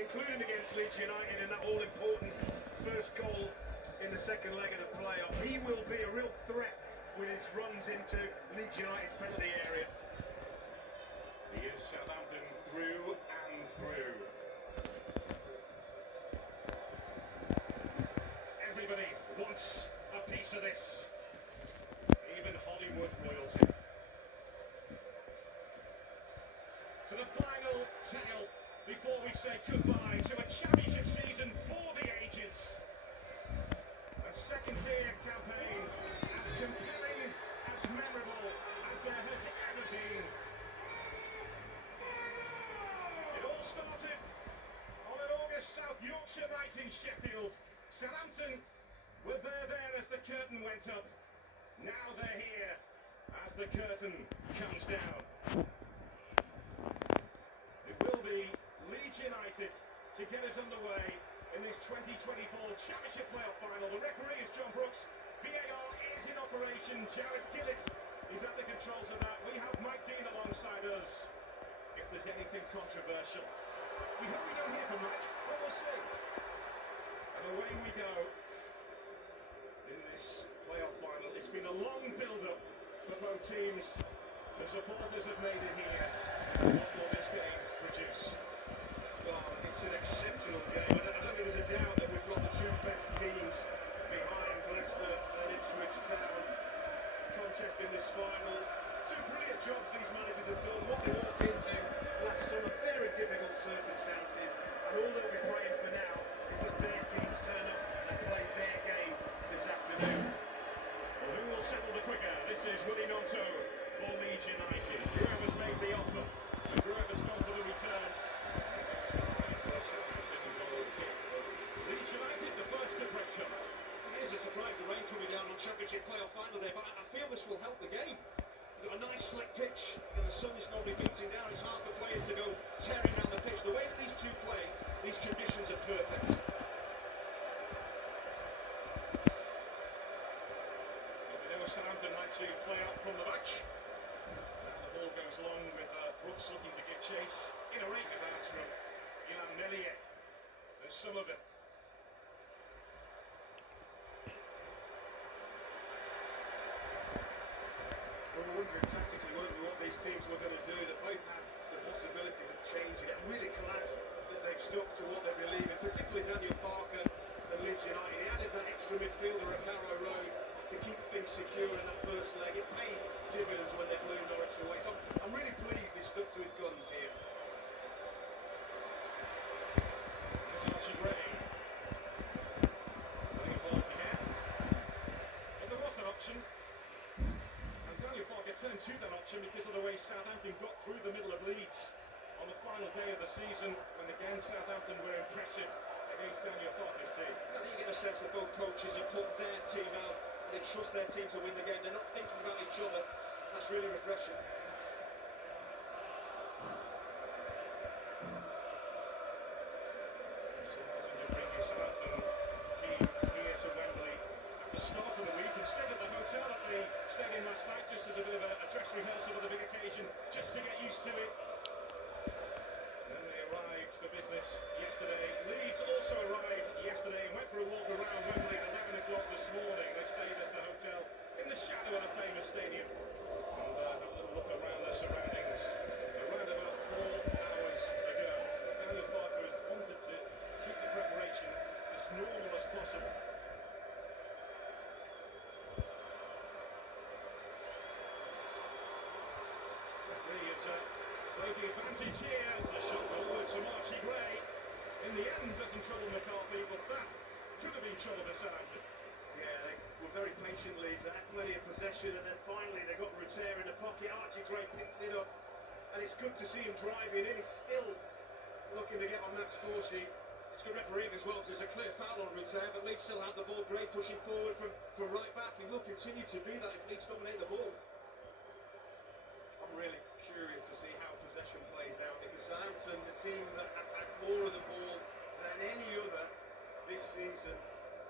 including against Leeds United in that all-important first goal in the second leg of the playoff. He will be a real threat with his runs into Leeds United's penalty area. He is Southampton through and through. Everybody wants a piece of this. Even Hollywood royalty. To the final tale before we say goodbye to a championship season for the ages. A second-tier campaign as compelling, as memorable as there has ever been. It all started on an August South Yorkshire night in Sheffield. Southampton were there as the curtain went up. Now they're here as the curtain comes down. It will be Leeds United to get us underway in this 2024 Championship Playoff Final. The referee is John Brooks. VAR is in operation. Jared Gillett is at the controls of that. We have Mike Dean alongside us. If there's anything controversial, we hope we don't hear from Mike, but we'll see. And away we go in this playoff final. It's been a long build-up for both teams. The supporters have made it here. What will this game produce? Well, it's an exceptional game. I don't think there's a doubt that we've got the two best teams behind Leicester and Ipswich Town contesting this final. Two brilliant jobs these managers have done. What they walked into last summer, very difficult circumstances, and all they'll be praying for now is that their teams turn up and play their game this afternoon. Well, who will settle the quicker? This is Willie Gnonto for Leeds United. Whoever's made the offer, and whoever's gone for the return. Leeds United, the first to break up. It is a surprise, the rain coming down on Championship Playoff Final day, but I feel this will help the game. You've got a nice slick pitch, and the sun is normally beating down. It's hard for players to go tearing down the pitch. The way that these two play, these conditions are perfect. Well, we know Southampton like to play up from the back. Now the ball goes long with Brooks looking to give chase in a ring of bounce from Ilan Meslier. There's some of it. We were wondering tactically, weren't we, what these teams were going to do. They both have the possibilities of changing it. I'm really glad that they've stuck to what they believe in, particularly Daniel Farke and Leeds United. He added that extra midfielder at Carrow Road to keep things secure in that first leg. It paid dividends when they blew Norwich away. So I'm really pleased he stuck to his guns here. There's Archie Gray. Getting involved again. But there was an option. Daniel Farke turned to that option because of the way Southampton got through the middle of Leeds on the final day of the season, when again Southampton were impressive against Daniel Farke's team. I think you get a sense that both coaches have put their team out and they trust their team to win the game. They're not thinking about each other. That's really refreshing. So Messenger bring his Southampton team here to Wembley at the start of the week instead of the hotel that they stayed in last night, just as a bit of a dress rehearsal for the big occasion, just to get used to it. Then they arrived for business yesterday. Leeds also arrived yesterday and went for a walk around Wembley at 11 o'clock this morning. They stayed at a hotel in the shadow of the famous stadium and had a little look around their surroundings. Around about 4 hours ago, Daniel Farke has wanted to keep the preparation as normal as possible. Played the advantage here as the shot forwards from Archie Gray. In the end, doesn't trouble McCarthy, but that could have been trouble for Southampton. Yeah, they were very patient, Leeds. They had plenty of possession, and then finally they got Rutter in the pocket. Archie Gray picks it up, and it's good to see him driving in. He's still looking to get on that score sheet. It's good refereeing as well, because there's a clear foul on Rutter, but Leeds still have the ball. Gray pushing forward from right back. He will continue to be that if Leeds dominate the ball. I'm really curious to see how possession plays out, because Southampton, the team that have had more of the ball than any other this season,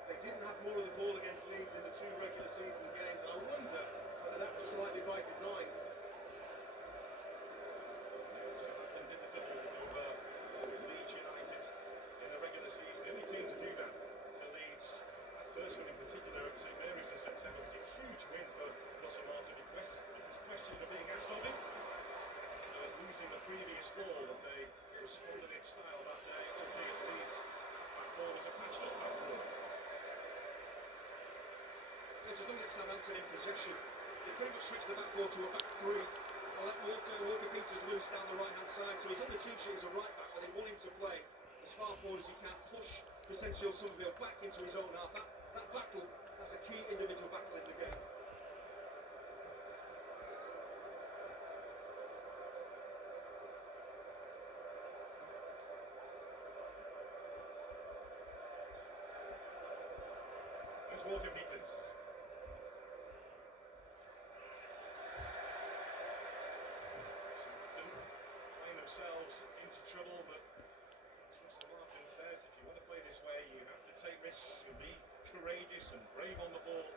they didn't have more of the ball against Leeds in the 2 regular season games, and I wonder whether that was slightly by design. Southampton did the double over Leeds United. style that day, albeit Leeds' back four was a patched up back four. They just don't get Southampton in possession. They pretty much switch the back four to a back three. They let Walker Peters loose down the right-hand side, so he's in the team sheet as a right-back, but they want him to play as far forward as he can, push Crescencio Somerville back into his own half. That battle, that's a key individual battle in the game. There's Walker Peters. Playing themselves into trouble, but as Russell Martin says, if you want to play this way, you have to take risks and be courageous and brave on the ball.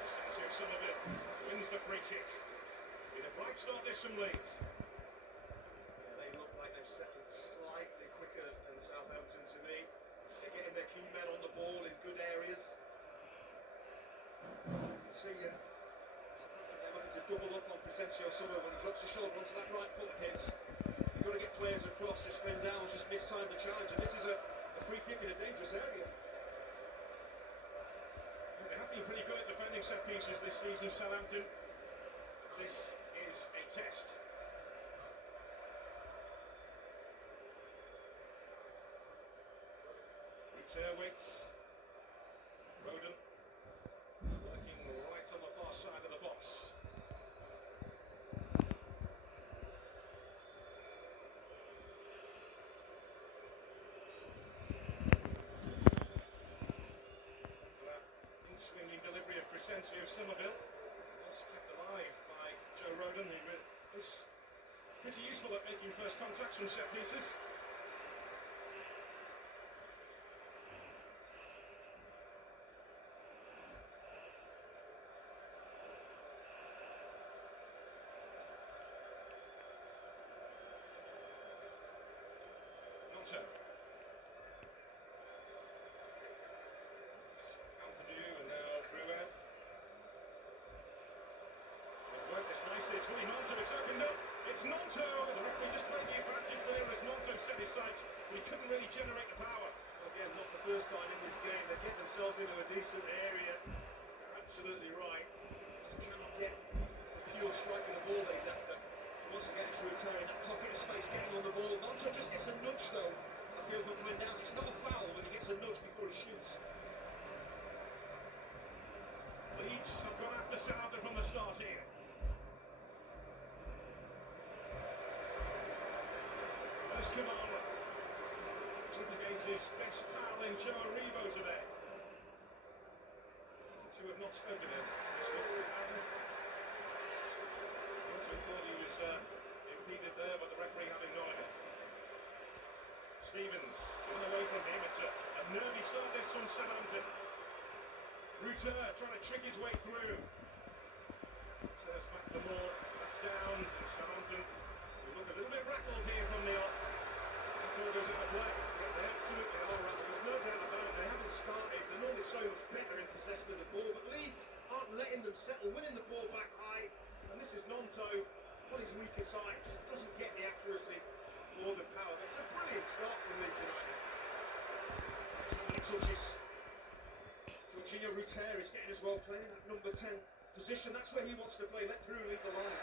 Crescencio Somerville wins the free kick. Been a bright start this from Leeds. Yeah, they look like they've settled slightly quicker than Southampton to me. They're getting their key men on the ball in good areas. You can see Southampton, they're looking to double up on Crescencio Somerville when he drops his shoulder onto that right foot of his. You've got to get players across, just bend down, just mistimed the challenge, and this is a free kick in a dangerous area. They have been pretty good at defending set pieces this season, Southampton. This is a test. Return waits. Roden is lurking right on the far side of the box. In-swinging delivery of Crescencio Somerville was kept alive by Joe Roden, who is pretty useful at making first contacts from set pieces. Nonto. It's Ampadu and now Brewer. They've worked this nicely. It's Willie Nonto. It's opened up. It's Nonto. The referee just played the advantage there as Nonto set his sights, but he couldn't really generate the power. Again, not the first time in this game. They get themselves into a decent area. You're absolutely right. Just cannot get the pure strike of the ball that he's after. Once again, it's Rutter in that pocket of space, getting on the ball. Nonto just gets a nudge, though. I feel from coming down. It's not a foul when he gets a nudge before he shoots. Leeds have gone after Southampton from the start here. There's Kamara. Up against his best pal in Joe Aribo today. The two have not spoken in this week, apparently. Nonto thought he was impeded there, but the referee having none of it. Stevens going away from him. It's a nervy start this from Southampton. Rutter trying to trick his way through. Serves back the ball. That's Downs and Southampton. We look a little bit rattled here from the off. That ball goes out of play. Yeah, they absolutely are rattled. There's no doubt about it. They haven't started. They're normally so much better in possession of the ball, but Leeds aren't letting them settle, winning the ball back high. And this is Nonto on his weaker side. Just doesn't get the accuracy or the power. It's a brilliant start from Leeds United. So many touches. Jorginho Rutter is getting as well, playing in that number 10 position. That's where he wants to play. Let Drew lead the line.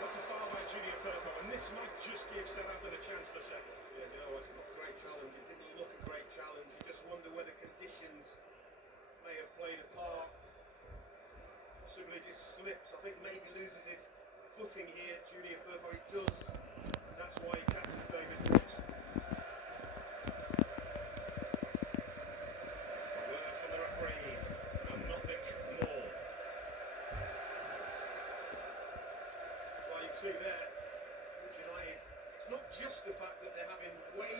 That's a foul by Junior Firpo, and this might just give Southampton a chance to settle. Yeah, do you know what? It's not a great challenge. It didn't look a great challenge. You just wonder whether conditions may have played a part. Possibly just slips. I think maybe loses his footing here. Junior Firpo, he does. And that's why he catches David Brooks. See there, Leeds United, it's not just the fact that they're having way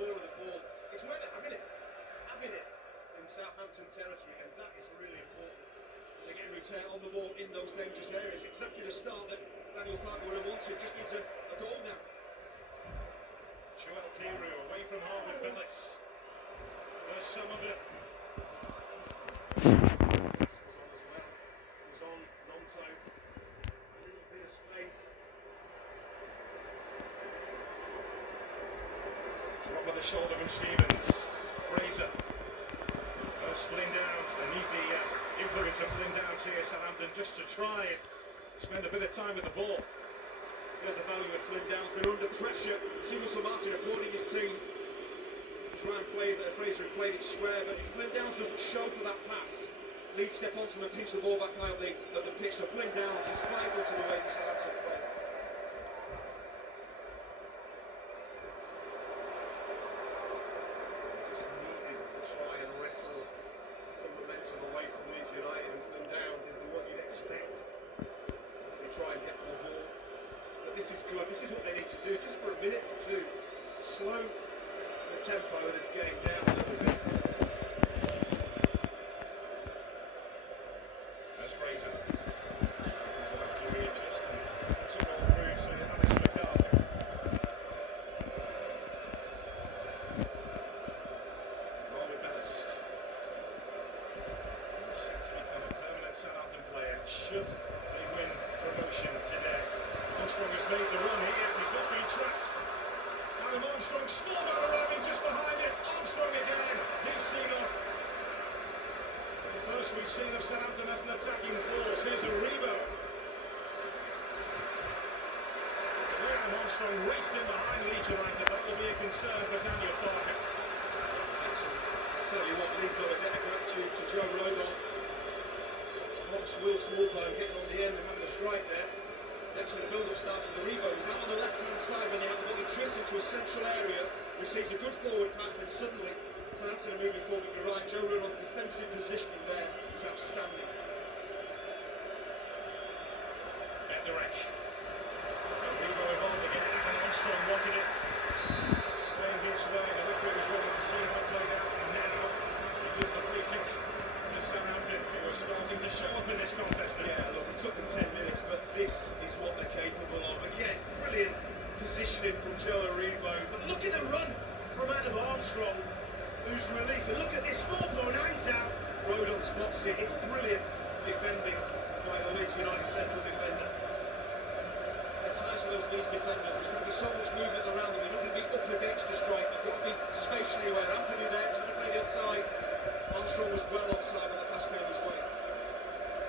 more of the ball, it's where they're having it in Southampton territory, and that is really important. They're getting Rutter on the ball in those dangerous areas. Exactly the start that Daniel Farke would have wanted. Just needs a goal now. Joel Giroud away from Harvey Billis. There's some of it. This was on as well. It was on So, a little bit of space. Drop on the shoulder from Stevens. Fraser. Flynn Downs. They need the influence of Flynn Downs here, Southampton, just to try and spend a bit of time with the ball. There's the value of Flynn Downs. They're under pressure. Seamus Martin applauding his team. Ryan Fraser who played it square, but if Flynn Downs doesn't show for that pass, Leeds step onto him and pinch the ball back high up the pitch. So Flynn Downs is vital to the way the Southampton play. Just needed to try and wrestle some momentum away from Leeds United, and Flynn Downs is the one you'd expect to try and get on the ball. But this is good. This is what they need to do, just for a minute or two. Slow the tempo of this game down a little bit. That's Fraser. To readjust and to roll through to Alex Ricardo. Robin Bellis. Set to become a permanent Southampton player should they win promotion today. Armstrong has made the run here. He's not been tracked. Adam Armstrong, small man arriving just behind it. Armstrong again. He's seen off. The first we've seen of Southampton as an attacking force. Here's a rebound. Adam Armstrong raced in behind Leeds United. That will be a concern for Daniel Parker. I'll tell you what, Leeds owe a debt of gratitude to Joe Rodon. Mox Will Smallbone getting on the end and having a strike there. Actually, the build-up started, the rebound is out on the left-hand side when they have the ball twists into a central area, receives a good forward pass, then suddenly Southampton are moving forward. You're right, Joe Rodon's defensive positioning there is outstanding. Benderek. Rebo involved again, and Armstrong wanted it. Playing his way, the referee was willing to see how it played out, and now it gives the free kick to Southampton, who are starting to show up in this contest. Yeah, look, it took them 10 minutes, but this is what they're capable of. Again, brilliant positioning from Joe Aribo, but look at the run from Adam Armstrong, who's released. And look at this, Smallbone hangs out. Rodon spots it. It's brilliant defending by the Leeds United central defender. It's nice for those Leeds defenders. There's going to be so much movement around them. You're not going to be up against the striker. You've got to be spatially aware. Anthony there, trying to play the outside. Armstrong was well offside when the pass came his way.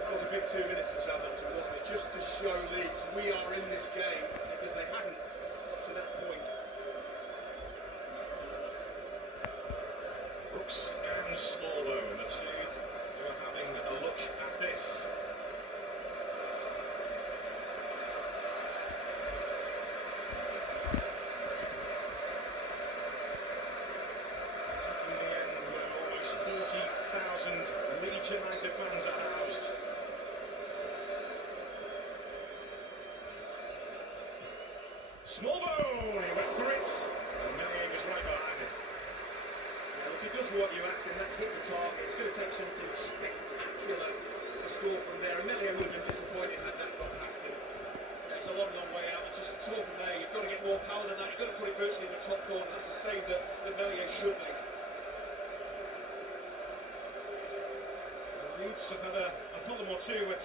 That was a big 2 minutes for Southampton, wasn't it? Just to show Leeds we are in this game, because they hadn't up to that point. Brooks and Smallbone, the two who are having a look at this. Taking the end where almost 40,000 Leeds United fans are housed. Smallbone, he went for it, and Melier was right behind him. Yeah, look, he does what you ask him. That's hit the target. It's going to take something spectacular to score from there. And Melier would have been disappointed had that got past him. Yeah, it's a long, long way out. It's just a tour from there. You've got to get more power than that. You've got to put it virtually in the top corner. That's the save that Melier should make. Leeds have had a problem or two with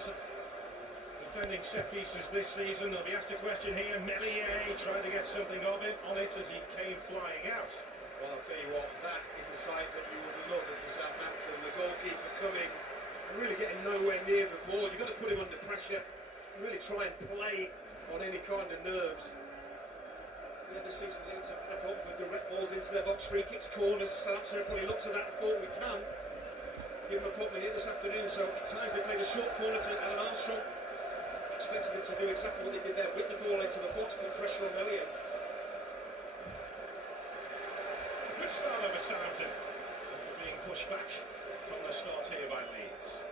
defending set pieces this season. They'll be asked a question here. Melier tried to get something of it on it as he came flying out. Well, I'll tell you what, that is a sight that you would love for Southampton. The goalkeeper coming and really getting nowhere near the ball. You've got to put him under pressure and really try and play on any kind of nerves. Yeah, this season Leeds have had a problem for direct balls into their box, free kicks, corners. Southampton have probably looked at that and thought we can give them a pop minute this afternoon. So at times they played a short corner to Adam Armstrong. Expected them to do exactly what they did there, whip the ball into the box, put pressure on Melier. Good start over Southampton. Being pushed back from the start here by Leeds.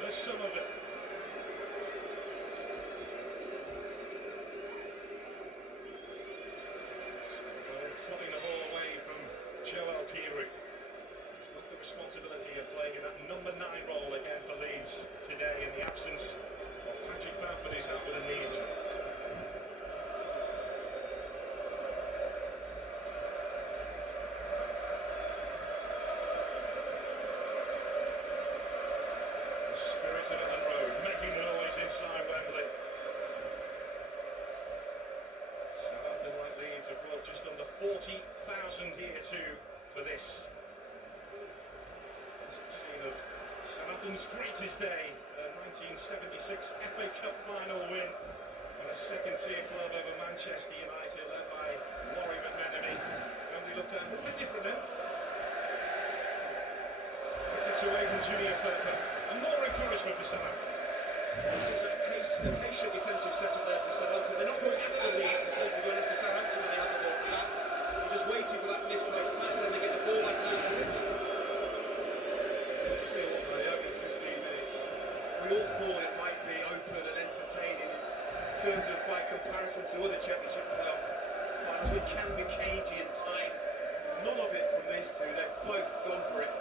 There's some of it. Flooding the ball away from Joel Piru. He's got the responsibility of playing in that number 9 role again for Leeds today in the absence of Patrick Bamford, who's out with a knee injury. The spirit of it just under 40,000 here too for this. It's the scene of Southampton's greatest day, the 1976 FA Cup final win, when a second-tier club over Manchester United, led by Laurie McMenemy, only looked a little bit different then. Gets away from Junior Firpo, and more encouragement for Southampton. There's a patient defensive setup there for Southampton. They're not going after the Leeds, as Leeds are going after Southampton when they have the ball back. They're just waiting for that misplaced pass, then they get the ball back down the pitch. I'll tell you what, though, the opening 15 minutes, we all thought it might be open and entertaining in terms of, by comparison to other Championship playoff finals, it can be cagey and tight. None of it from these two, they've both gone for it.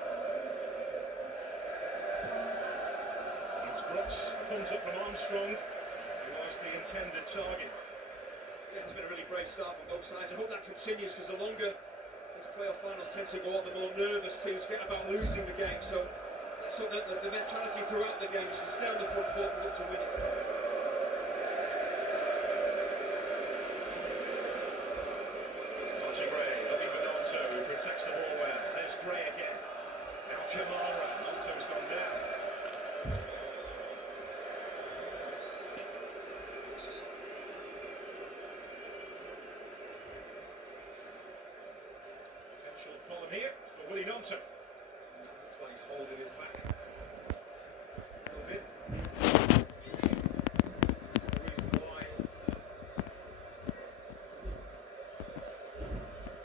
Brooks, thumbs up from Armstrong, who was the intended target. Yeah, it's been a really brave start from both sides. I hope that continues, because the longer these playoff finals tend to go on, the more nervous teams get about losing the game. So that's the mentality throughout the game is to stay on the front foot and look to win it. Gray looking for Nonto, who protects the ball well. There's Gray again. Now Kamara. Nonto's gone down. Problem here for Willie Nonto. Looks like he's holding his back a little bit. This is the reason why.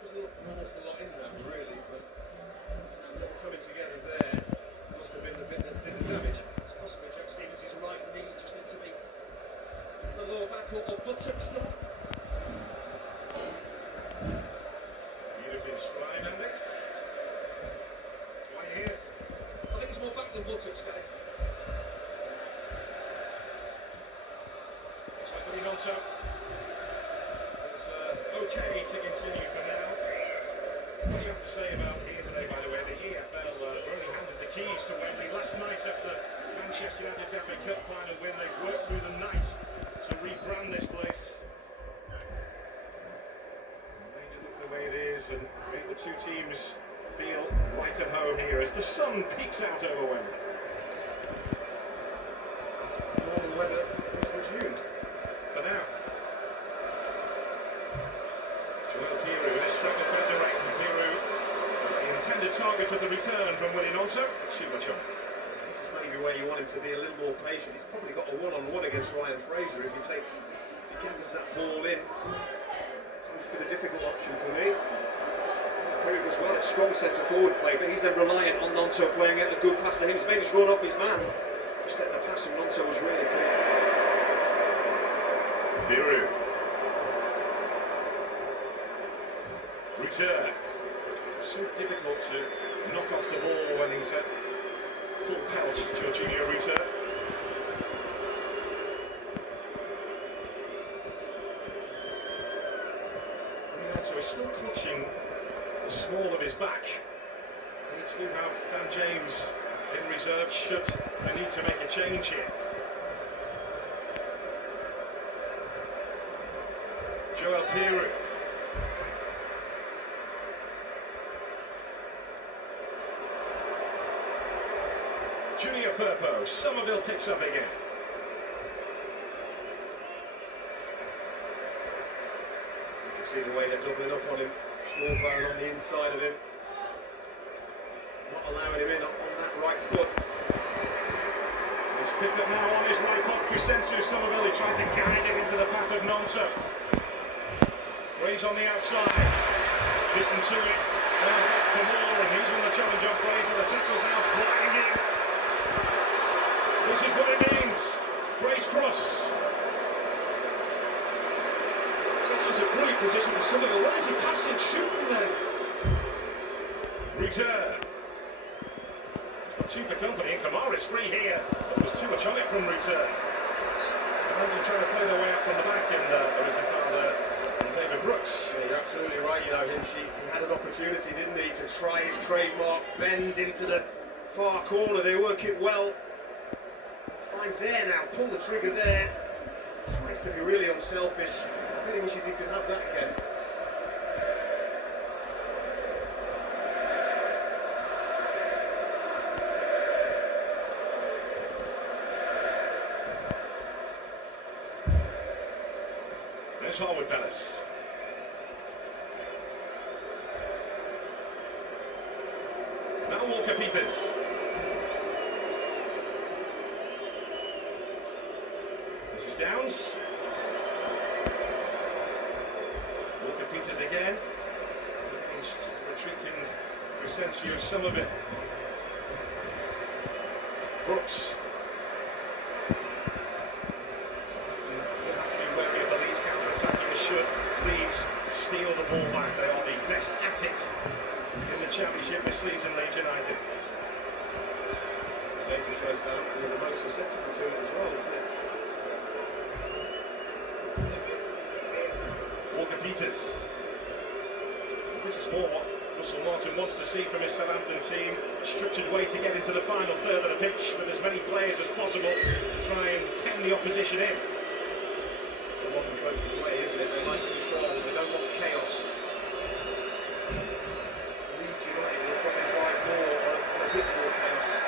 Doesn't look an awful lot in that, really, but that little coming together there must have been the bit that did the damage. It's possibly Jack Stevens' right knee just into the lower back or buttocks there. Line, Andy. Why here? I think it's more back than buttocks, Gary. Looks like Willie Nonto is okay to continue for now. What do you have to say about here today, by the way? The EFL were only handed the keys to Wembley last night after Manchester United's FA Cup final win. They worked through the night to rebrand this place. Way it is, and make the two teams feel right at home here as the sun peeks out over Wembley. Normal weather is resumed. For now. Joel Piroe with his strike of direct, and Piroe was the intended target of the return from Willie Nonto. Too much on. This is maybe where you want him to be a little more patient. He's probably got a one-on-one against Ryan Fraser if he gathers that ball in. It's been a difficult option for me. Piroe was well at strong centre forward play, but he's then reliant on Nonto playing out a good pass to him. He's maybe just run off his man. Just let the pass, and Nonto was really clear. Piroe. Return. So difficult to knock off the ball when he's at full pelt, Jorginho Rutter. So he's still clutching the small of his back. Leeds do have Dan James in reserve should they need to make a change here. Joel Piroe. Junior Firpo, Somerville picks up again. See the way they're doubling up on him. Small bone on the inside of him. Not allowing him in on that right foot. He's picked up now on his right foot. Crescencio Somerville, he tried to guide it into the path of Nonto. Ray's on the outside. Bitten to it. Now back for more, and he's won the challenge on Fraser. The tackle's now flying in. This is what it means. Bray's cross. That was a brilliant position for Somerville. Where is he passing, shooting there? Return. Two for company, and Kamara's free here. There's too much on it from Return. Southampton trying to play their way up from the back, and there is a foul there from David Brooks. Yeah, you're absolutely right, you know, Hinch. He had an opportunity, didn't he, to try his trademark bend into the far corner. They work it well. Finds there now, pull the trigger there. Tries to be really unselfish. I bet he wishes he could have that again. There's Harwood Bellis. Now Walker-Peters. This is Downs. Walker-Peters again. Against retreating Crescencio Somerville. Brooks. Southampton will have to be wary of the Leeds counter-attacking, as should Leeds steal the ball back. They are the best at it in the Championship this season, Leeds United. The data shows Southampton are the most susceptible to it as well, isn't it? Walker-Peters. This is more what Russell Martin wants to see from his Southampton team. A structured way to get into the final third of the pitch with as many players as possible to try and pen the opposition in. It's the modern coach's way, isn't it? They like control, they don't want chaos. Leeds United will probably thrive more on a bit more chaos.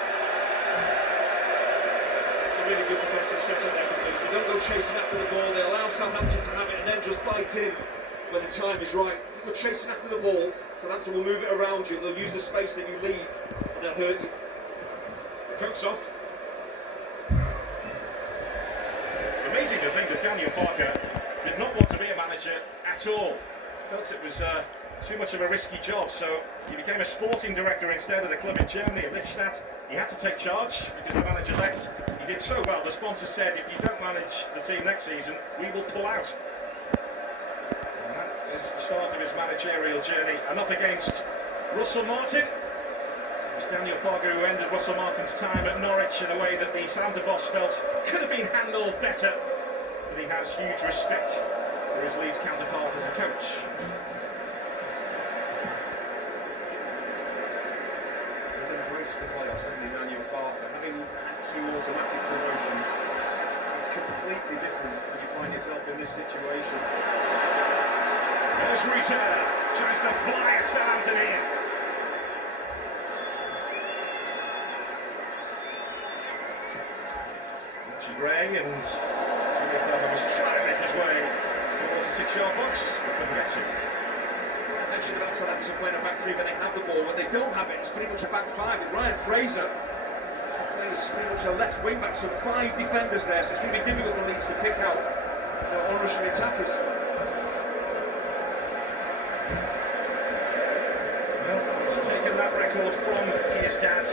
It's a really good defensive setup there for the Leeds. They don't go chasing after the ball, they allow Southampton to have it and then just bite in when the time is right. If you're chasing after the ball, Southampton will move it around you, they'll use the space that you leave and they'll hurt you. The coat's off. It's amazing to think that Daniel Farke did not want to be a manager at all. Felt it was too much of a risky job, so he became a sporting director instead at a club in Germany, at Lippstadt. He had to take charge because the manager left. He did so well, the sponsor said, if you don't manage the team next season, we will pull out. And that is the start of his managerial journey. And up against Russell Martin, it was Daniel Farke who ended Russell Martin's time at Norwich in a way that the Southampton boss felt could have been handled better. But he has huge respect for his Leeds counterpart as a coach. He's embraced the playoffs, hasn't he, Daniel Farke? Having had 2 automatic promotions, it's completely different when you find yourself in this situation. There's Rita, tries to fly at Southampton here. Richie Gray and Jimmy Felder was trying to make his way towards the 6-yard box, but couldn't get to. I mentioned about Southampton playing a back 3 when they have the ball. When they don't have it, it's pretty much a back 5 with Ryan Fraser playing as pretty much a left wing back, so 5 defenders there, so it's going to be difficult for Leeds to pick out on-rushing attackers. Well, he's taken that record from his dad,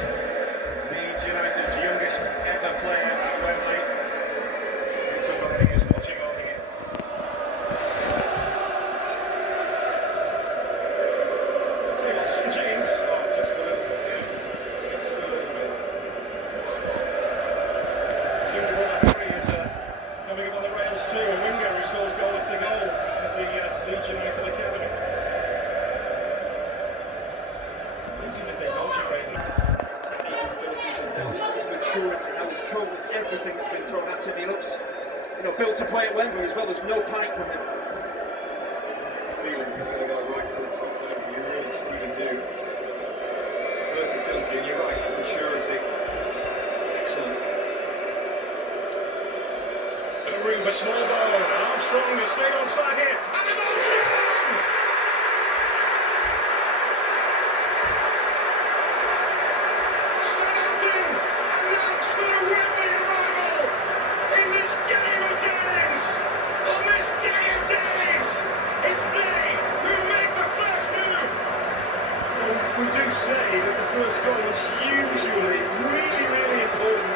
Leeds United's youngest ever player at Wembley. Somebody is watching on here. Let's see what St James. Oh, just a little bit. Just a little bit. Soon Harry is coming up on the rails too. A winger who scores goal after goal at the Leeds United Academy. Amazing that they don't rate him. His abilities and built up his maturity, how he's coped with everything that's been thrown at him. He looks, built to play at Wembley as well. There's no panic from him. I feel he's going to go right to the top there. You really truly do. Such versatility, and you're right, maturity. Excellent. Bit of room for Smallbone, and Armstrong has stayed on side here. And it's Armstrong! Southampton announce their Wembley arrival in this game of games, on this day of days. It's they who make the first move. Well, we do say that the first goal is usually really, really important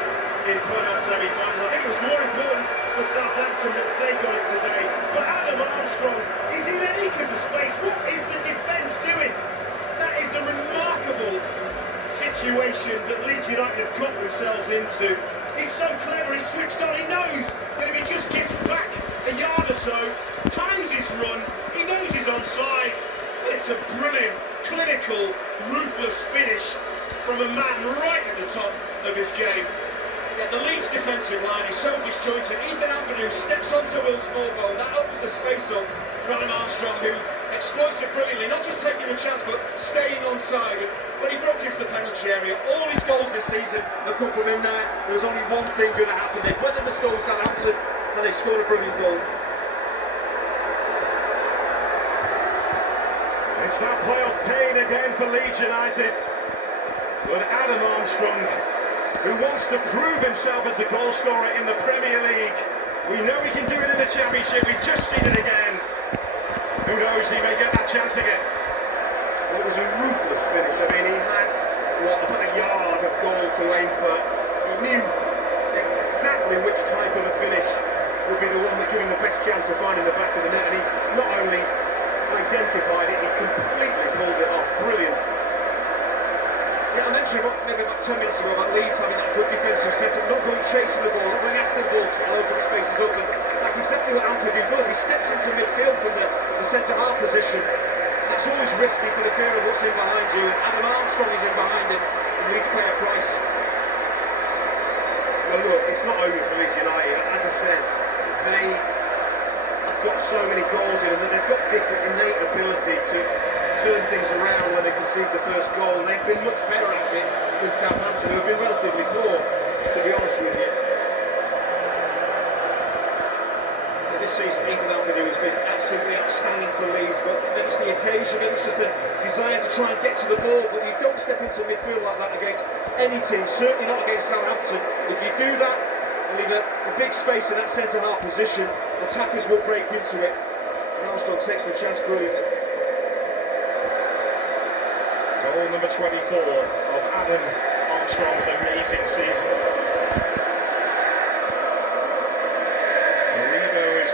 in playoff semi-finals. I think it was more important for Southampton that they got it today. But Adam Armstrong is in acres of space. What is the defence doing? That is a remarkable situation that Leeds United have got themselves into. He's so clever, he's switched on, he knows that if he just gets back a yard or so, times his run, he knows he's onside, and it's a brilliant, clinical, ruthless finish from a man right at the top of his game. Yeah, the Leeds defensive line is so disjointed. Ethan Ampadu steps onto Will Smallbone. That opens the space up for Adam Armstrong, who exploits it brilliantly, not just taking the chance, but staying onside. When he broke into the penalty area, all his goals this season have come from in there. There's only one thing going to happen. They've weathered the storm with Southampton, and they scored a brilliant goal. It's that playoff pain again for Leeds United. But Adam Armstrong, who wants to prove himself as a goal scorer in the Premier League, we know he can do it in the Championship. We've just seen it again. Who knows, he may get that chance again. Well, it was a ruthless finish. I mean, he had, about a yard of goal to aim for. He knew exactly which type of a finish would be the one that gave him the best chance of finding the back of the net, and he not only identified it, he completely pulled it off. Brilliant. Yeah, I mentioned maybe about 10 minutes ago about Leeds having that good defensive setup, not going chasing the ball, not going after the ball to open spaces up, and that's exactly what Ampadu does. He steps into midfield from the centre-half position. That's always risky for the fear of what's in behind you, and Adam Armstrong is in behind him, and Leeds pay a price. Well, look, it's not over for Leeds United. As I said, they have got so many goals in them that they've got this innate ability to turn things around when they concede the first goal. They've been much better at it than Southampton, who have been relatively poor, to be honest with you. This season, Ethan Ampadu has been absolutely outstanding for Leeds, but maybe it's the occasion, maybe it's just the desire to try and get to the ball, but you don't step into midfield like that against any team, certainly not against Southampton. If you do that, and leave a big space in that centre-half position, attackers will break into it, and Armstrong takes the chance brilliantly. Goal number 24 of Adam Armstrong's amazing season.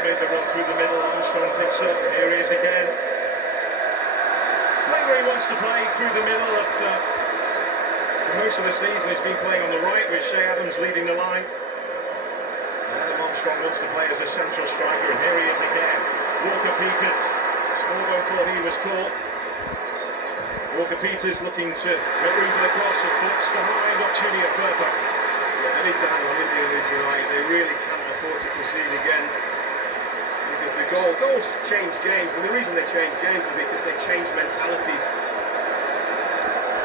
Made the run through the middle. Armstrong picks up. Here he is again. Playing where he wants to play, through the middle. For most of the season he's been playing on the right with Shea Adams leading the line. Adam Armstrong wants to play as a central striker, and here he is again. Walker-Peters. Smallbone thought he was caught. Walker-Peters looking to make room for the cross, and flicks behind Occhini at Furpa. Yeah, they need to hang on in the Leeds United. They really can't afford to concede again. Because the goals change games, and the reason they change games is because they change mentalities.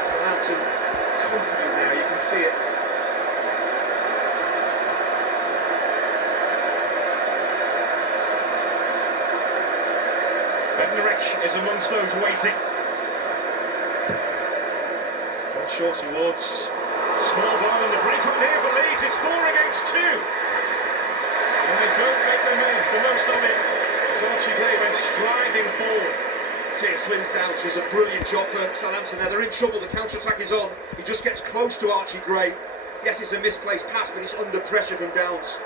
Southampton confident now, you can see it. Bednarek is amongst those waiting. Got short towards Smallbone, and the break-up here for Leeds. It's 4 against 2. And they don't make the most of it. So Archie Gray went striding forward. Tier Swins Downs does a brilliant job for Southampton there. They're in trouble, the counter-attack is on. He just gets close to Archie Gray. Yes, it's a misplaced pass, but it's under pressure from Downs.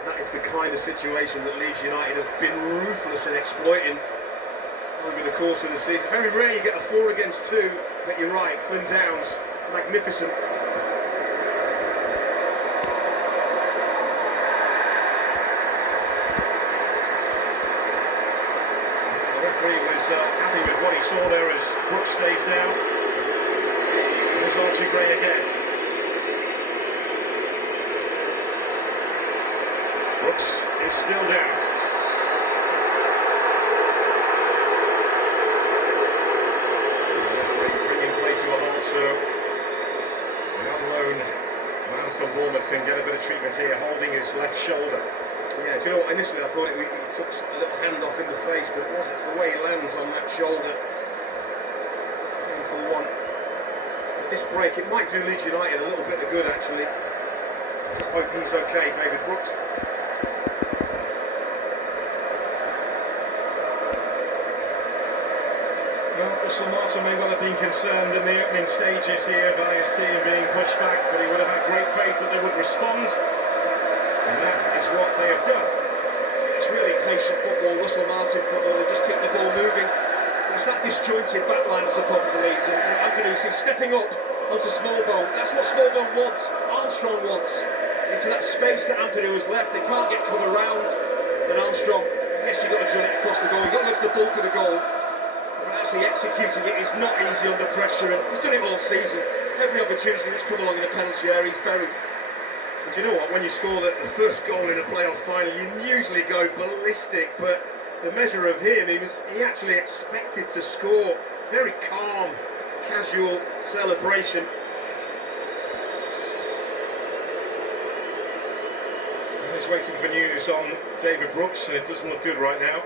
And that is the kind of situation that Leeds United have been ruthless in exploiting over the course of the season. Very rare you get a 4 against 2, but you're right, Flynn Downs, magnificent. Happy with what he saw there as Brooks stays down. There's Archie Gray again. Brooks is still down. Bringing play to a halt, so the on-loan man from Bournemouth can get a bit of treatment here, holding his left shoulder. Yeah, do you know what, initially I thought he took a little hand off in the face, but it wasn't. It's the way he lands on that shoulder. Painful one. But this break, it might do Leeds United a little bit of good, actually. Just hope he's okay, David Brooks. Well, Russell Martin may well have been concerned in the opening stages here by his team being pushed back, but he would have had great faith that they would respond. And that is what they have done. It's really patient football, Russell Martin football. They just keep the ball moving. It's that disjointed backline that's the problem for Leeds. And Ampadu is stepping up onto Smallbone. That's what Smallbone wants, Armstrong wants. Into that space that Ampadu has left. They can't get come around. And Armstrong, yes, you've got to drill it across the goal. You've got to go to the bulk of the goal. But actually executing it is not easy under pressure. And he's done it all season. Every opportunity that's come along in the penalty area, he's buried. And do you know what, when you score the first goal in a playoff final, you usually go ballistic, but the measure of him, he actually expected to score. Very calm, casual celebration. He's waiting for news on David Brooks, and it doesn't look good right now.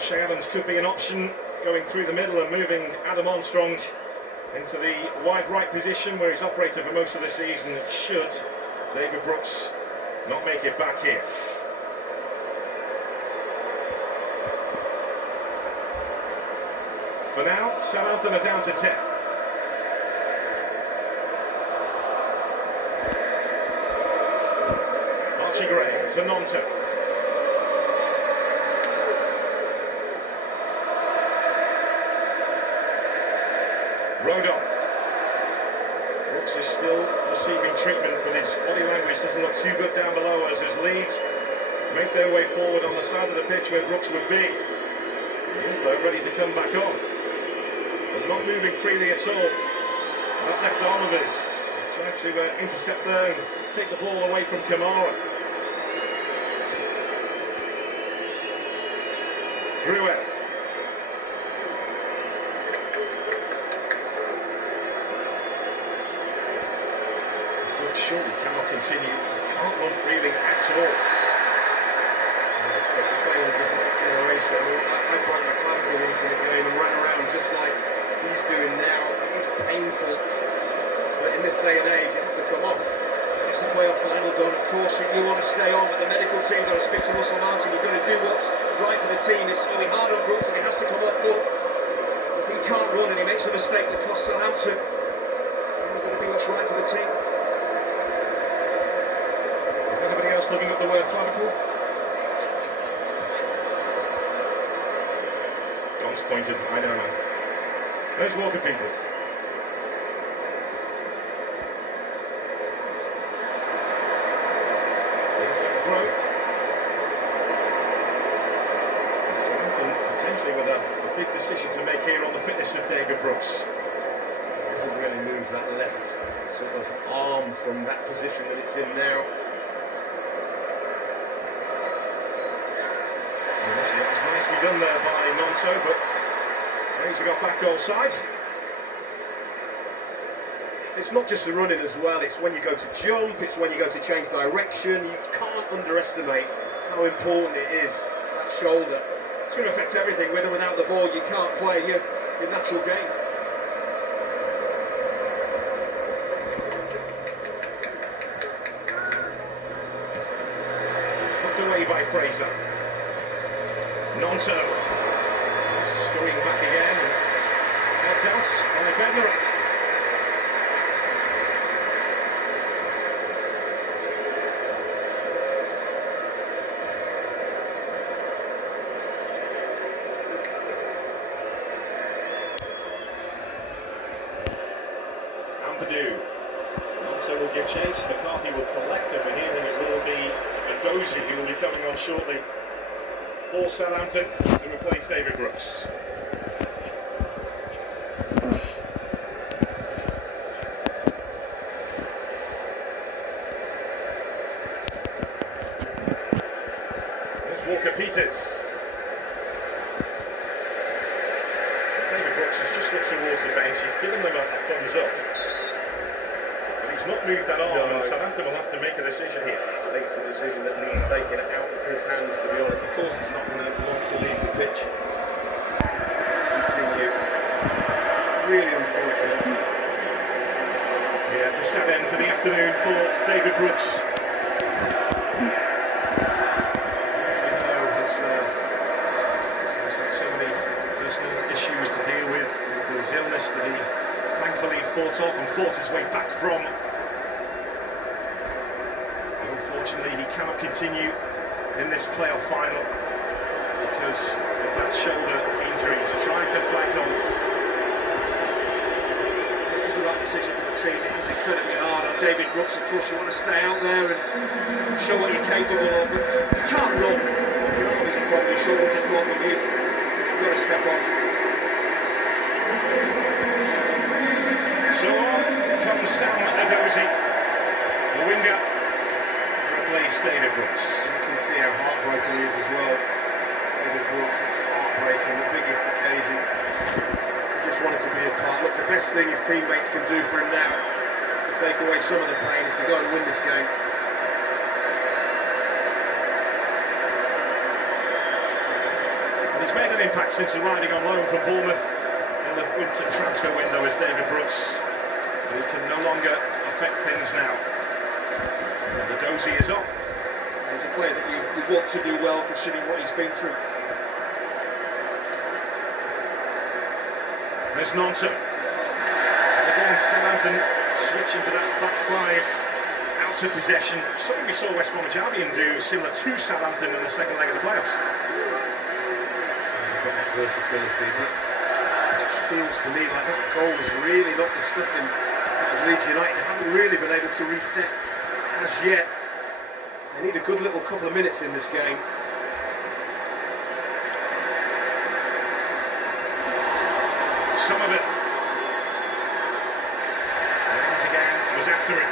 Shay Adams could be an option, going through the middle and moving Adam Armstrong into the wide right position where he's operated for most of the season, should David Brooks not make it back here. For now, Southampton are down to 10. Archie Gray to Nonto. Rodon. Brooks is still receiving treatment, but his body language doesn't look too good down below us as Leeds make their way forward on the side of the pitch where Brooks would be. He is, though, ready to come back on. But not moving freely at all. That left arm of his. Tried to intercept there and take the ball away from Kamara. Gruev. Surely cannot continue. He can't run freely at all. It's playing a different generation. I mean, I broke my clavicle once in a game and ran around just like he's doing now. It is painful, but in this day and age, you have to come off. It's the playoff final done, of course. You want to stay on, but the medical team got to speak to Russell Martin. You've got to do what's right for the team. It's going to be hard on Brooks and he has to come up, but if he can't run and he makes a mistake that costs Southampton, then we've got to do what's right for the team. Anybody else looking at the word clavicle? John's pointed, I don't know. There's Walker Peters. He's got a throw. Southampton potentially with a big decision to make here on the fitness of David Brooks. He hasn't really moved that left sort of arm from that position that it's in now. Nicely done there by Nonto, but Fraser got back goal side. It's not just the running as well, it's when you go to jump, it's when you go to change direction. You can't underestimate how important it is, that shoulder. It's going to affect everything. With or without the ball, you can't play your natural game. Put away by Fraser. Nonto scurrying back again, helped out by Bednarek. Ampadu. Nonto will give chase, McCarthy will collect, and we're hearing it will be Adozie who will be coming on shortly for Southampton to replace David Brooks. There's Walker Peters. David Brooks has just looked towards the bench, he's given them a thumbs up. But he's not moved that arm, and Southampton will have to make a decision here. I think it's a decision that Leeds taken out of his hands, to be honest. Of course, he's not going to want to leave the pitch. Continue. It's really unfortunate. Yeah, it's a sad end to the afternoon for David Brooks. As we know, he's had so many personal issues to deal with his illness that he thankfully fought off and fought his way back from. Unfortunately, he cannot continue in this playoff final because of that shoulder injury. He's trying to fight on. It was the right decision for the team. It was incredibly hard on David Brooks. Of course, you want to stay out there and show what you're capable of, but you can't run. If your arms are probably shoulders are problem, you've got to step on. So on comes Sam Adozie, the winger, to replace David Brooks. You can see how heartbroken he is as well. David Brooks, it's heartbreaking, the biggest occasion. He just wanted to be a part. Look, the best thing his teammates can do for him now, to take away some of the pain, is to go and win this game. And He's made an impact since arriving on loan from Bournemouth in the winter transfer window as David Brooks. But he can no longer affect things now. And the dozy is on. He's a player that you want to do well considering what he's been through. There's Nonto. As again, Southampton switching to that back five. Out of possession, something we saw West Bromwich Albion do similar to Southampton in the second leg of the playoffs. They've got that versatility, but it just feels to me like that goal was really not the stuffing out of Leeds United. They haven't really been able to reset as yet. They need a good little couple of minutes in this game. Some of it. And again was after it.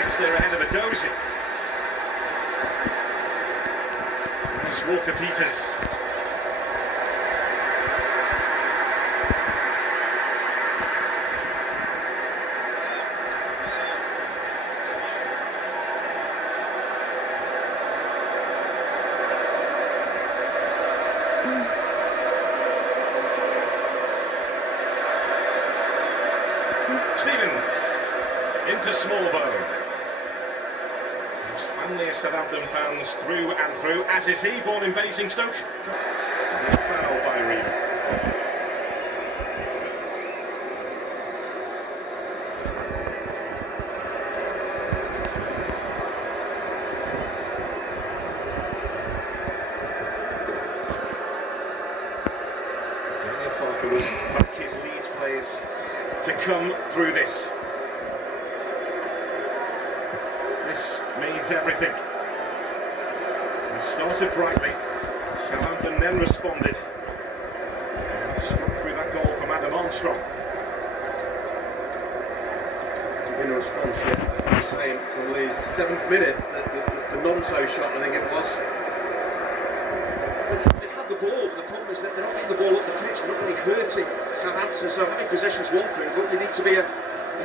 Gets there ahead of a dozy. There's Walker-Peters. Stevens into Smallbone. Family of Southampton fans through and through, as is he, born in Basingstoke. And a foul by Reed. Daniel Farker will back his Leeds players to come through this. This means everything. We started brightly. Southampton then responded. Struck through that goal from Adam Armstrong. Hasn't been a response yet. I'm saying from Leeds, 7th minute, the Nonto shot, I think it was. They've had the ball, but the problem is that they're not getting the ball up the pitch. They're not really hurting Southampton. So having possession's one thing, but they need to be a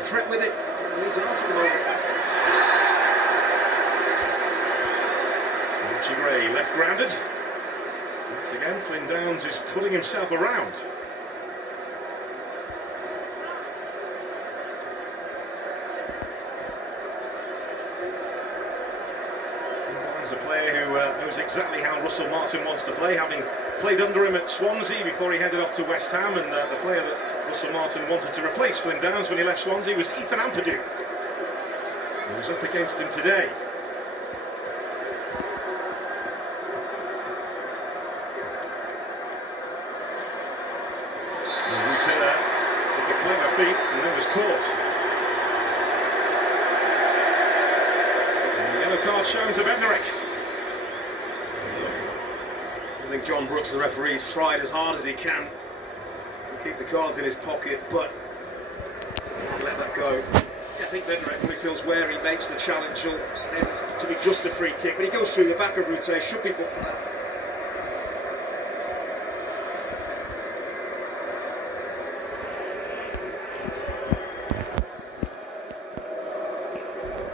threat with it. Leeds are not at the moment. Gray left grounded. Once again, Flynn Downs is pulling himself around. Downs, a player who knows exactly how Russell Martin wants to play, having played under him at Swansea before he headed off to West Ham, and the player that Russell Martin wanted to replace Flynn Downs when he left Swansea was Ethan Ampadu, who was up against him today. Clever feet, and then was caught. And the yellow card shown to Bednarek. I think John Brooks, the referee, has tried as hard as he can to keep the cards in his pocket, but can't let that go. I think Bednarek really feels where he makes the challenge to be just a free kick, but he goes through the back of Route, should be booked for that.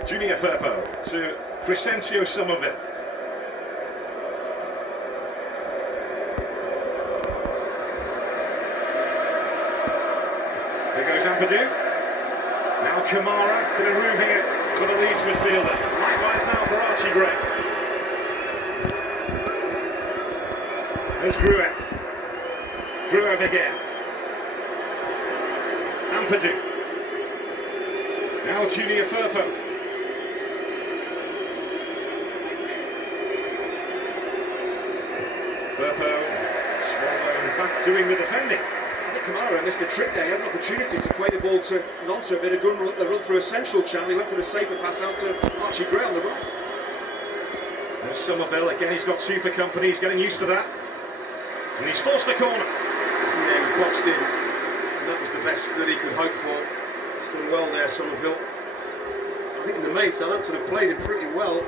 Junior Firpo to Crescencio Somerville. There goes Ampadu. Now Kamara, bit of room here for the Leeds midfielder. Likewise now for Archie Gray. There's Gruev. Gruev again. Ampadu. Now Junior Firpo. Firpo, Smallbone back doing the defending. I think Kamara missed a trick there. He had an opportunity to play the ball to Nonto, made a good run through a central channel. He went for the safer pass out to Archie Gray on the run. There's Somerville again. He's got two for company. He's getting used to that, and he's forced the corner. Yeah, he was boxed in, and that was the best that he could hope for. He's done well there, Somerville. I think in the main, Southampton have played him pretty well.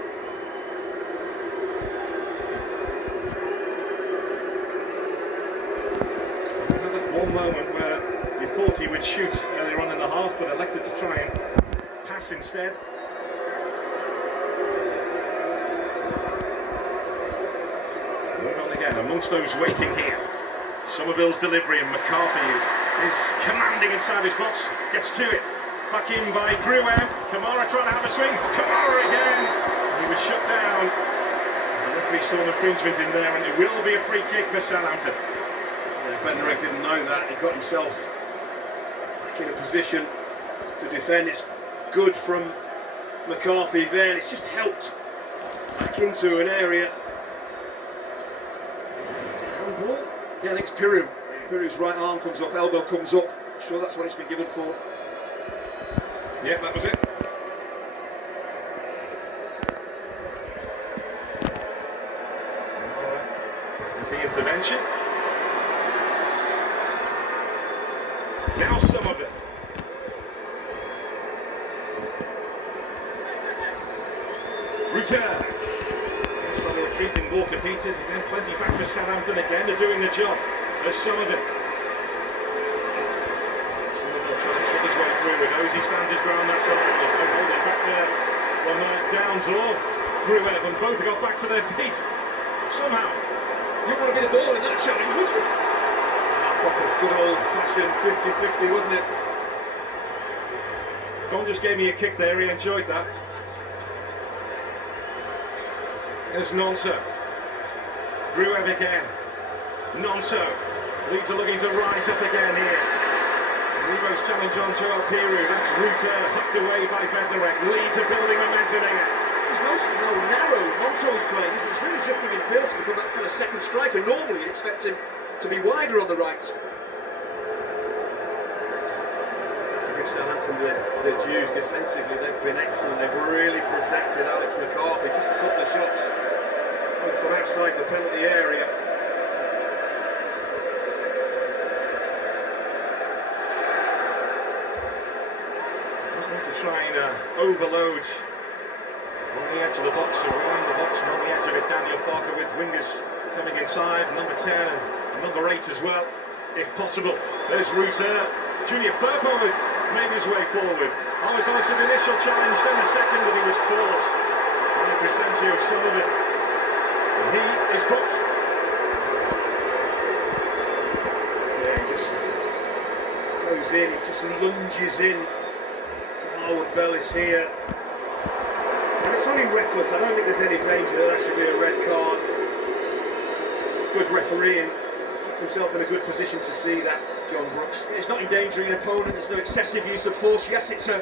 One moment where you thought he would shoot earlier on in the half, but elected to try and pass instead. again amongst those waiting here. Somerville's delivery, and McCarthy is commanding inside his box, gets to it. Back in by Gruev. Kamara trying to have a swing. Kamara again. He was shut down. The referee saw an infringement in there, and it will be a free kick for Southampton. Yeah, Bednarek didn't know that. He got himself back in a position to defend. It's good from McCarthy there. It's just helped back into an area. Is it handball? Yeah, I think it's Piru. Piru's right arm comes up, elbow comes up. Sure, that's what it's been given for. Yeah, that was it. The intervention. Now some of it. Return. Slowly retreating Walker Peters again, plenty back for Southampton again. They're doing the job. There's some of it. Somerville trying to chip his way through with Ozzy stands his ground that side. They're holding back there from Downs or Gruev, and both got back to their feet. Somehow. You want to be the ball in that challenge, would you? Proper good old-fashioned 50-50, wasn't it? Don just gave me a kick there, he enjoyed that. There's Nonso. Gruev again. Nonso. Leeds are looking to rise up again here. Rebo's challenge on Joel Piru. That's Ruter hooked away by Bednarek. Leeds are building momentum again. He's mostly how narrow Nonso is playing, isn't he? He's really drifting in field to become that kind of second striker. Normally you'd expect him to be wider on the right. To give Southampton their dues defensively, they've been excellent. They've really protected Alex McCarthy. Just a couple of shots, both from outside the penalty area. Just want to try and overload on the edge of the box, around the box, and on the edge of it, Daniel Farker with wingers coming inside, number 10 and number 8 as well, if possible. There's Ruter. Junior Firpo made his way forward. Oliver goes for the initial challenge, then a second, and he was caught by Crescencio Sullivan. And he is booked. Yeah, he just goes in, he just lunges in to Harwood Bellis here. And it's only reckless. I don't think there's any danger that that should be a red card. Good refereeing, gets himself in a good position to see that, John Brooks. It's not endangering an opponent, there's no excessive use of force. Yes, it's a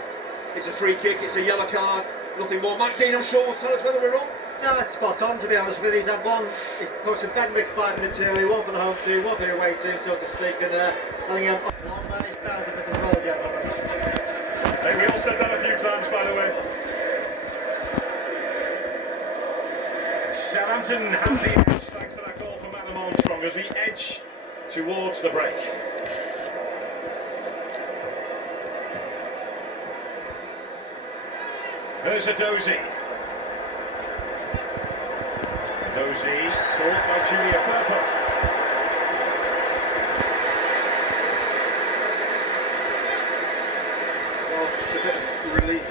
free kick, it's a yellow card, nothing more. Mike Dean, I'm sure, will tell us whether we're wrong. No, it's spot on, to be honest with you. He's had one, he's pushing Bednarek 5 minutes early, one for the home team, one for the away team, so to speak, and I think long way starts if it's as well again. I think we all said that a few times, by the way. Southampton have the edge, thanks to that goal from Adam Armstrong, as we edge towards the break. There's a Dozy. Dozy caught by Junior Firpo. Well, it's a bit of relief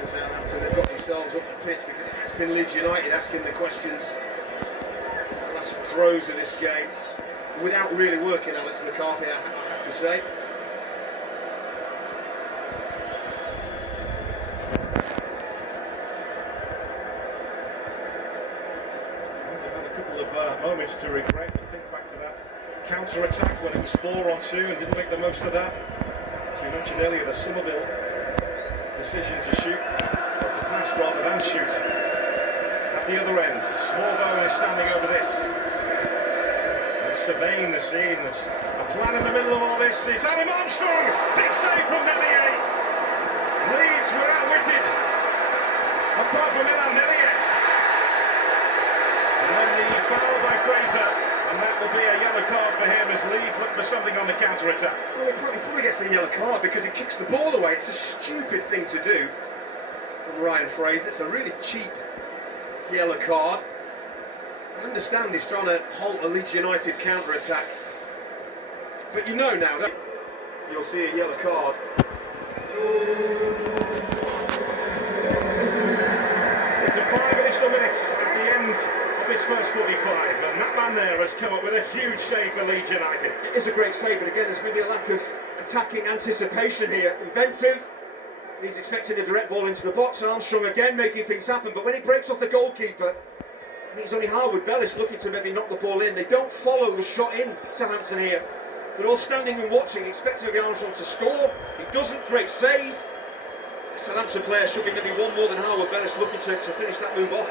for Southampton. They've got themselves up the pitch because it's been Leeds United asking the questions the last throws of this game without really working Alex McCarthy, I have to say. Moments to regret. You think back to that counter-attack when it was 4-on-2 and didn't make the most of that. As we mentioned earlier, the Somerville decision to shoot, or to pass rather than shoot. At the other end, Smallbone is standing over this and surveying the scene. There's a plan in the middle of all this. It's Adam Armstrong! Big save from Millier! Leeds were outwitted, apart from Ilan Millier. And then the foul by Fraser, and that will be a yellow card for him as Leeds look for something on the counter-attack. Well, he probably gets the yellow card because he kicks the ball away. It's a stupid thing to do from Ryan Fraser. It's a really cheap yellow card. I understand he's trying to halt a Leeds United counter-attack, but you know now that you'll see a yellow card. Into 5 additional minutes at the end of this first 45, and that man there has come up with a huge save for Leeds United. It is a great save, but again, there's maybe a lack of attacking anticipation here. Inventive. He's expecting a direct ball into the box. Armstrong again making things happen, but when he breaks off the goalkeeper, I think it's only Harwood-Bellis looking to maybe knock the ball in. They don't follow the shot in, Southampton here. They're all standing and watching, expecting maybe Armstrong to score. He doesn't. Great save. The Southampton player should be maybe one more than Harwood-Bellis looking to finish that move off.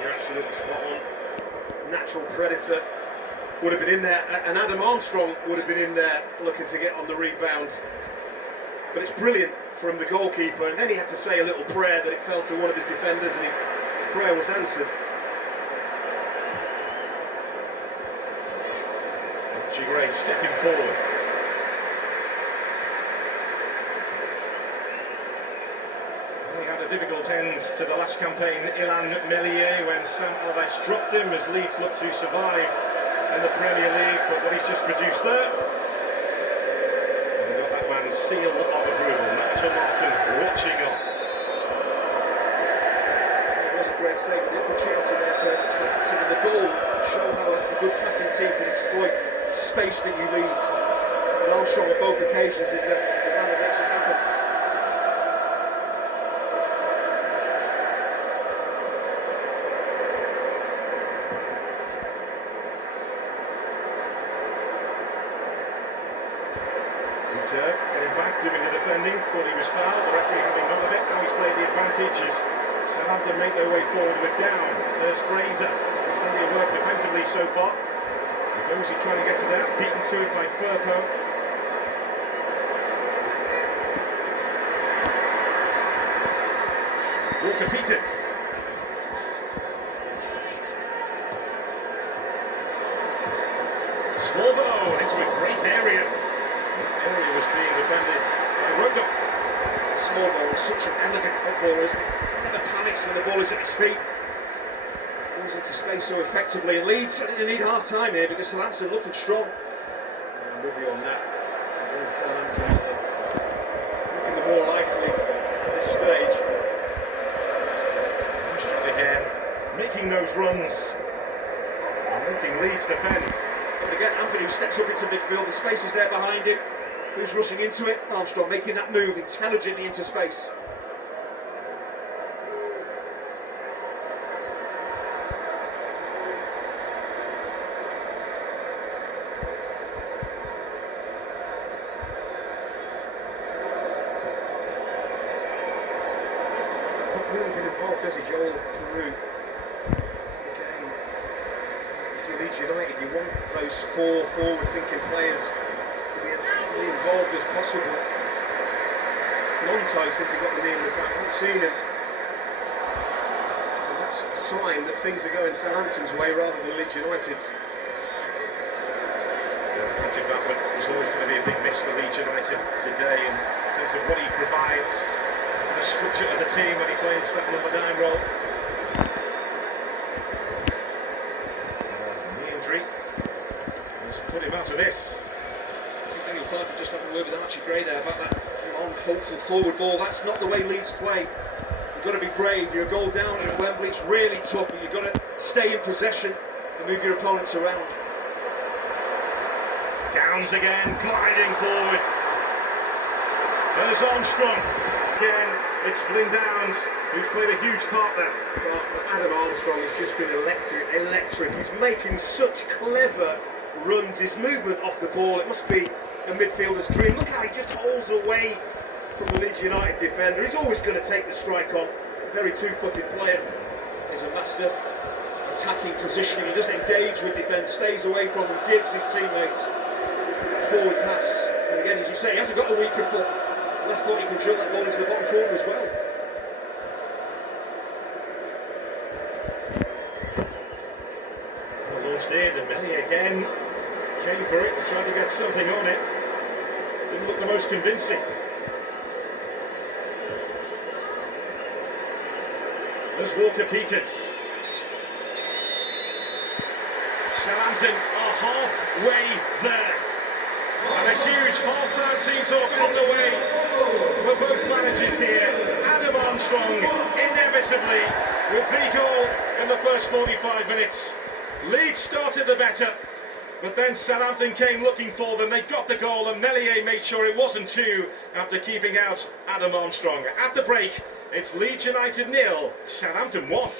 You're absolutely spot on. Natural predator would have been in there, and Adam Armstrong would have been in there looking to get on the rebound. But it's brilliant from the goalkeeper, and then he had to say a little prayer that it fell to one of his defenders, and his prayer was answered. Gray stepping forward. He had a difficult end to the last campaign, Ilan Meslier, when Sam Allardyce dropped him as Leeds looked to survive in the Premier League. But what he's just produced there, they got that man's seal of approval. Nigel Martin watching on. It was a great save, the opportunity there for Southampton in the goal. Show how a good passing team can exploit space that you leave. And Armstrong on both occasions is the man that makes it happen. Peter getting back, doing the defending, thought he was fouled, the referee having none of it. Now he's played the advantage as Southampton make their way forward with down. Sirs Fraser, plenty of work defensively so far. Dozy trying to get to that, beaten to it by Firpo. Walker-Peters. Small ball into a great area. The area was being defended by Rogo. Small ball is such an elegant footballer, isn't he? He never panics when the ball is at his feet. Goes into space so effectively, and Leeds they need half time here because Southampton looking strong. I'm with you on that. Southampton looking the more likely at this stage. Armstrong again, making those runs, and making Leeds defend. But again, Anthony who steps up into midfield, the space is there behind him. Who's rushing into it? Armstrong making that move intelligently into space. Really been involved, has he, Joel Peru, in the game? If you're Leeds United, you want those four forward-thinking players to be as heavily involved as possible. Monto, since he got the knee in the back, I haven't seen him. And that's a sign that things are going Southampton's way rather than Leeds United's. Patrick Bamford was always going to be a big miss for Leeds United today in terms of what he provides to the structure of the team when he plays that number 9 role. Knee injury must put him out of this. I think Daniel Clark just having a word with Archie Gray there about that long, hopeful forward ball. That's not the way Leeds play. You've got to be brave. You're a goal down at Wembley. It's really tough, but you've got to stay in possession and move your opponents around. Downs again, gliding forward. There's Armstrong. Again, it's Flynn Downs who's played a huge part there. But Adam Armstrong has just been electric. He's making such clever runs. His movement off the ball, it must be a midfielder's dream. Look how he just holds away from the Leeds United defender. He's always going to take the strike on. A very two-footed player. He's a master attacking positioning. He doesn't engage with defence, stays away from them, gives his teammates forward pass. And again, as you say, he hasn't got a weaker foot. Left foot, he can drill that ball into the bottom corner as well. Launched in, and Melly again came for it, tried to get something on it. Didn't look the most convincing. There's Walker-Peters. Southampton are halfway there. And a huge half-time team talk on the way for both managers here. Adam Armstrong, inevitably, with the goal in the first 45 minutes. Leeds started the better, but then Southampton came looking for them. They got the goal, and Meslier made sure it wasn't two after keeping out Adam Armstrong. At the break, it's Leeds United 0, Southampton 1.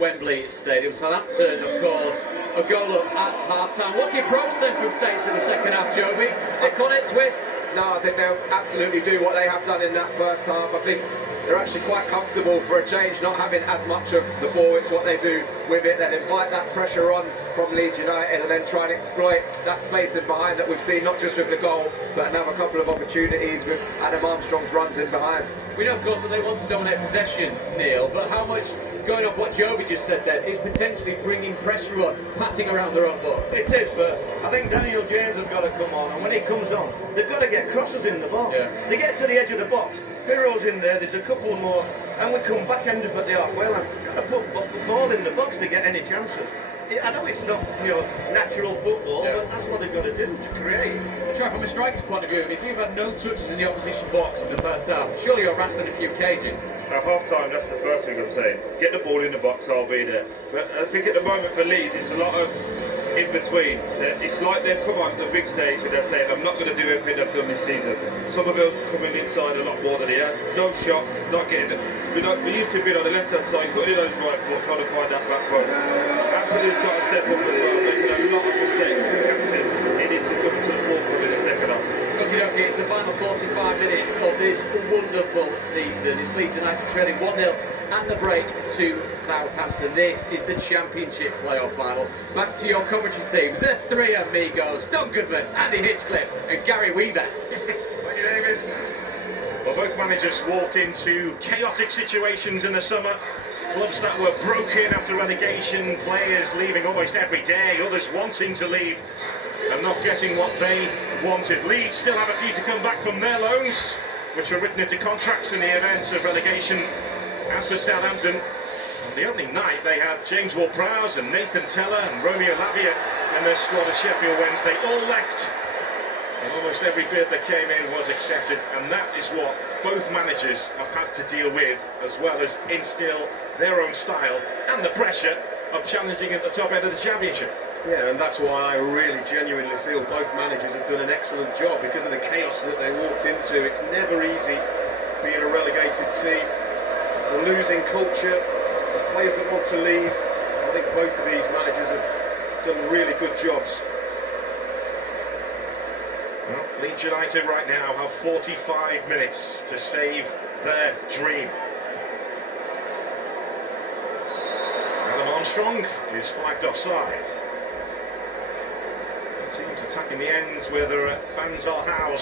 Wembley Stadium. Southampton, of course, a goal up at half-time. What's the approach then from Saints in the second half, Joby? Stick on it, twist? No, I think they'll absolutely do what they have done in that first half. I think they're actually quite comfortable for a change, not having as much of the ball. It's what they do with it. They'll invite that pressure on from Leeds United and then try and exploit that space in behind that we've seen, not just with the goal, but another couple of opportunities with Adam Armstrong's runs in behind. We know, of course, that they want to dominate possession, Neil, but how much, going off what Joby just said then, is potentially bringing pressure on, passing around their own box? It is, but I think Daniel James has got to come on, and when he comes on, they've got to get crosses in the box. Yeah. They get to the edge of the box, Piro's in there's a couple more, and we come back-ended at the halfway line. Got to put the ball in the box to get any chances. I know it's not, natural football, but that's what they've got to do, to create. Try from a striker's point of view, if you've had no touches in the opposition box in the first half, surely you're rattling a few cages. At half-time, that's the first thing I'm saying. Get the ball in the box, I'll be there. But I think at the moment for Leeds, it's a lot of in-between. It's like they've come on the big stage and they're saying, I'm not going to do everything I've done this season. Somerville's coming inside a lot more than he has. No shots, not getting it. We used to be on the left-hand side, putting in those right foot, trying to find that back post. Anthony's got to step up as well, making a lot of mistakes. The captain, he needs to come to the forefront in the second half. Okay, it's the final 45 minutes of this wonderful season. It's Leeds United trailing 1-0 at the break to Southampton. This is the Championship playoff final. Back to your commentary team, the three amigos, Don Goodman, Andy Hitchcliffe and Gary Weaver. Thank you, David. Well, both managers walked into chaotic situations in the summer. Clubs that were broken after relegation, players leaving almost every day, others wanting to leave and not getting what they wanted. Leeds still have a few to come back from their loans, which were written into contracts in the event of relegation. As for Southampton, on the opening night they had James Ward-Prowse and Nathan Teller and Romeo Lavia in their squad at Sheffield Wednesday. All left, and almost every bid that came in was accepted, and that is what both managers have had to deal with, as well as instill their own style and the pressure of challenging at the top end of the Championship. Yeah, and that's why I really genuinely feel both managers have done an excellent job because of the chaos that they walked into. It's never easy being a relegated team. It's a losing culture. There's players that want to leave. I think both of these managers have done really good jobs. Well, Leeds United right now have 45 minutes to save their dream. Adam Armstrong is flagged offside. Teams attacking the ends where their fans are housed.